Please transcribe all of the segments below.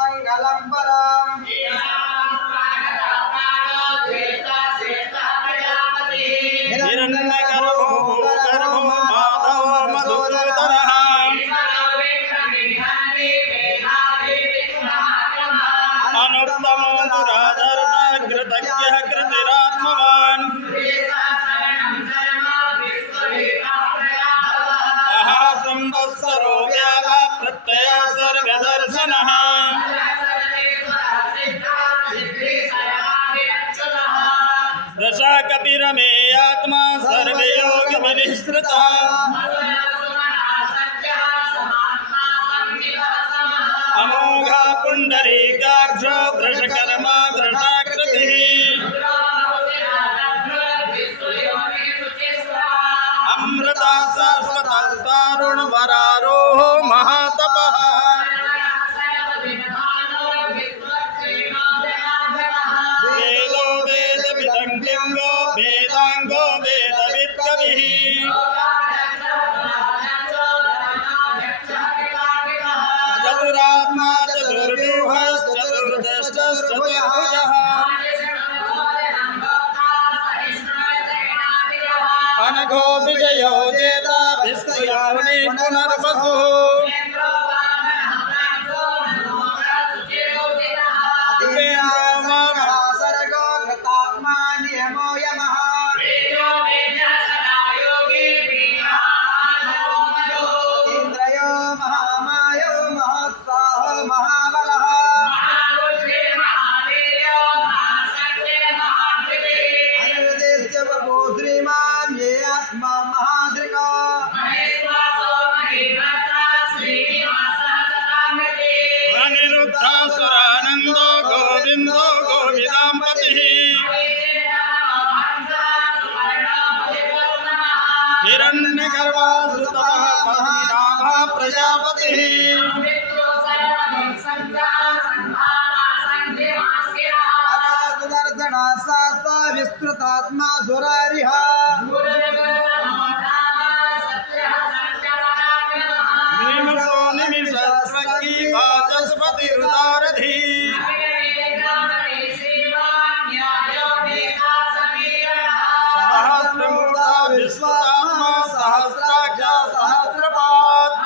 मंगलम परम हिरण्यगर्भो भूगर्भो माधव मधुसूदनः अनुत्तमो दुराधर्षकृतज्ञः कृतिरात्मवान् संवत्सरो व्याप्रत्यय सर्वदर्शनः दशाकपिरमेयात्मा सर्वयोगविनिःसृतः अमोघा पुण्डरीकाक्षो वृषकर्मा वृषाकृतिः अमृता शाश्वतस्तारुणवरारोह महातपः वेदो वेदविदङ्गिङ्गो वेदाङ्गो वेदवित्कविः चतुरात्मा चतुर्व्यूहश्चतुर्दशश्चतुर्भुजः अनघो विजयो जेता विश्वयामिनी पुनर्वसुः सर्गो घृतात्मा नियमो यमः इंद्रयो महामायो महत्साहो महाबलः अनिर्देश्य बभो श्रीमान् ये आत्मा महादृको अनिरुद्धासुरानन्दो गोविन्दो गोविदाम्पतिः हिरण्यगर्भासुतः पद्मनाभः प्रजापतिः सुदर्शना सात विस्तृतात्मा सुरारिः निमिषो निमिषस्वकी वाचस्पतिरुदारधी सहस्रमूर्धा विश्वतात्मा सहस्राक्ष सहस्रपात्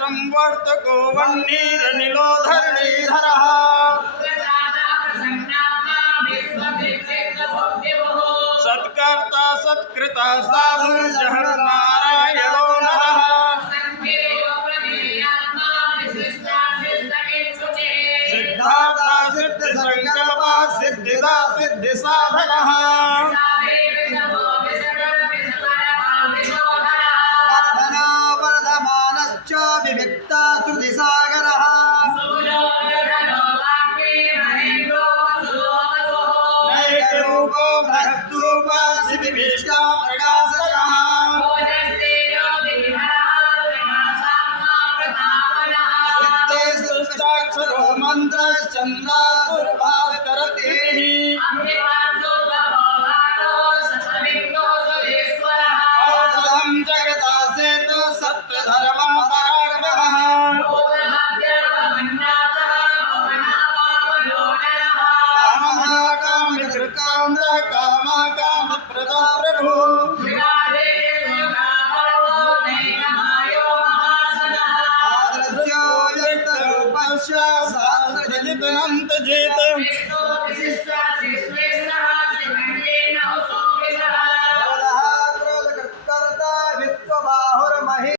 संवर्तको वह्निरनिलो धरणीधरः सत्कर्ता सत्कृता साधुर्जहन्नारायणो नरः सिद्धार्था सिद्धिसङ्कल्पः सिद्धिदा सिद्धिसाधनः वर्धना वर्धमानश्च विविक्ता श्रुतिसागरः नैकरूपो बृहद्रूपः शिविभीष्टा प्रकाशनः सिद्धे सृष्टाक्षरो मन्त्रश्चन्द्रासुरभास्करतिः औषधं जगदासेतु सत्यधर्मः पराक्रमः कामकामितृकान्त कामकामप्रदा प्रभुः आदर्शो यक्तरूपस्य सहस्रजनितनन्तजेत